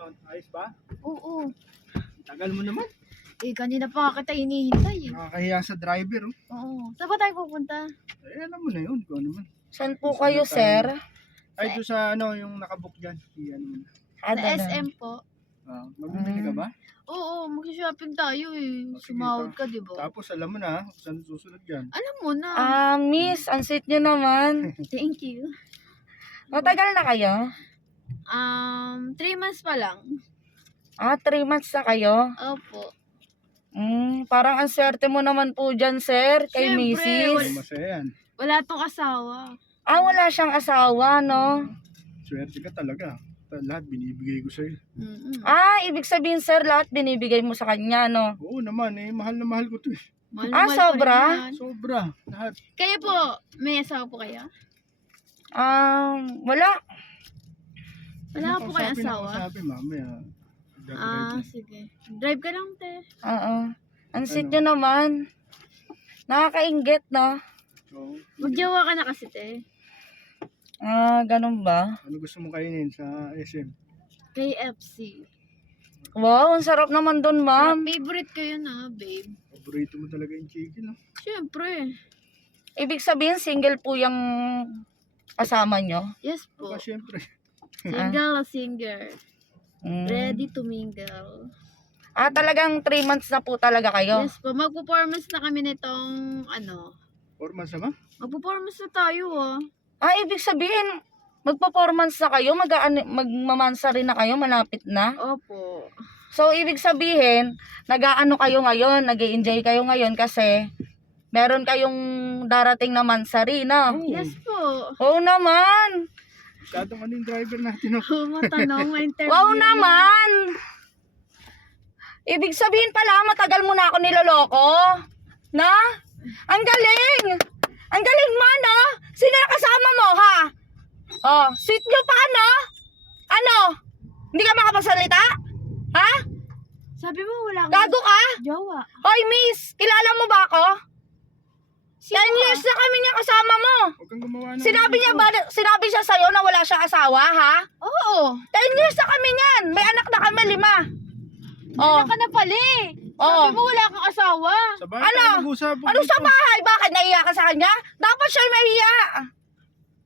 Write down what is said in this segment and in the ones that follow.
Ano, ayos ba? Oo. Tagal mo naman. Eh, kanina pa kita hinihintay eh. Nakakahiya sa driver, oh. Oo. Saan ba tayo pupunta? Eh, alam mo na yun, kung ano man. Saan po kayo, sir? Ay, doon sa ano, yung nakabook dyan. Ano mo na. Sa SM po. Mabibili ka ba? Oo, mag-shopping tayo eh. O, sige, Sumahod ka, di ba? Tapos alam mo na, kung saan susunod dyan. Alam mo na. Miss, ang sweet nyo naman. Thank you. Matagal na kayo? 3 months pa lang. 3 months na kayo? Opo. Parang ang swerte mo naman po dyan, sir, kay Siyempre, Mrs. Masaya yan. Wala tong asawa. Wala siyang asawa, no? Swerte ka talaga. Lahat binibigay ko sa'yo. Ibig sabihin, sir, lahat binibigay mo sa kanya, no? Oo naman, mahal na mahal ko to eh. Mahal na mahal sobra? pa rin yan. Sobra, lahat. Kaya po, may asawa po kaya? Wala. Wala po kayo asawa? Sabi, mamaya. Sige. Drive ka lang, te. Oo. Ang sweet nyo naman. Nakakainggit, no? So, Magjawa ka na kasi, te. Ganun ba? ano gusto mo kainin sa SM? KFC. Wow, ang sarap naman dun, ma'am. Favorite ko yun babe. Paborito mo talaga yung chicken, no? Siyempre. Ibig sabihin, single po yung kasama nyo? Yes po. Aba, syempre. Single na singer. Ready to mingle. Talagang 3 months na po talaga kayo? Yes po. Mag-performance na kami nitong Formas naman? Mag-performance na tayo Ibig sabihin, magpa-performance na kayo? Magmamansa rin na kayo? Malapit na? Opo. So, ibig sabihin, nag-aano kayo ngayon? Nag-i-enjoy kayo ngayon kasi meron kayong darating na mansari, no? Yes po. Oo naman! Masyadong ano yung driver natin, no? Matanong, ma-interview. Wow naman! Ibig sabihin pala, matagal mo na ako niloloko. Na? Ang galing! Ang galing mo, no? Sino na kasama mo, ha? Sweet nyo pa, no? Ano? Hindi ka makapasalita? Ha? Sabi mo wala kang Gago ka? jowa. Hoy, miss! Kilala mo ba ako? Sino 10 years na kami niya kasama mo. Huwag kang gumawa ng... Sinabi siya sa'yo na wala siyang asawa, ha? Oo. 10 years na kami niyan. May anak na kami, 5. Wala ka na pala eh. Sabi mo wala kang asawa. Sa bahay Ano? tayo mag-usap. Ano sa bahay? Bakit naiya ka sa kanya? Dapat siya'y mahiya.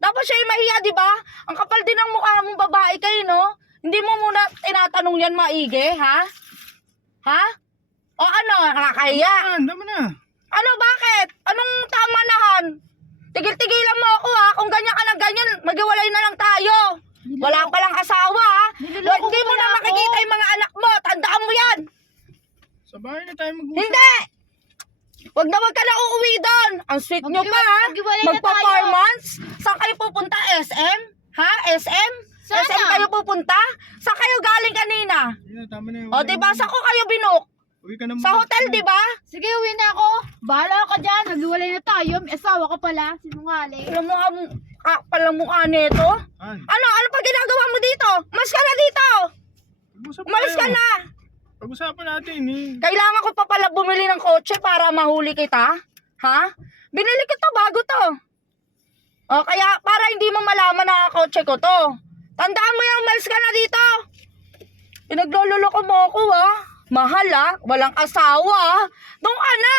Dapat siya'y mahiya, di ba? Ang kapal din ng mukha mong babae kayo, no? Hindi mo muna tinatanong yan maigi, ha? Ha? O ano, nakakahiya? Naman na. Ano, bakit? Anong tama na, Han? Tigil-tigilan mo ako, ha? Kung ganyan ka na ganyan, maghiwalay na lang tayo. Wala palang asawa, ha? Niloloko Hindi mo pala na ako. makikita yung mga anak mo. Tandaan mo yan. Sa bahay na tayo mag-usap. Hindi! Wag ka na uuwi doon. Ang sweet nyo pa, ha? Maghiwalay na Magpa-performance? Saan kayo pupunta? SM? Ha? SM? Sana. SM kayo pupunta? Saan kayo galing kanina? Yan, tama na yun. O, diba? Saan ko kayo binok? Uwi ka na Sa hotel, diba? Sige, uwi na ako. Bahala ka dyan. Naghiwalay na tayo. May asawa ka pala. Sinungaling. Alam mo, palang mukha nito. Han, Ano pa ginagawa mo dito? Umalis ka na dito! mag-usap Umalis ka tayo. na! Pag-usapan natin, eh. Kailangan ko pa pala bumili ng kotse para mahuli kita? Ha? Binili ko to bago to. O, kaya para hindi mo malaman na kotse ko to. Tandaan mo yung umalis ka na dito. Pinaglololoko mo ako, ha? Mahal, ha? Walang asawa, ha? Doon ka na!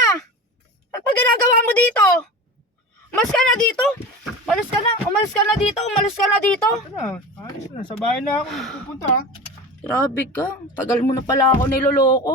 Ano pa ginagawa mo dito? Umalis ka na dito. Umalis ka na. Umalis ka na dito. Umalis ka na dito. Tara, ayos na. Sa bahay na ako pupunta, ha. Grabe ka. Tagal mo na pala ako niloloko.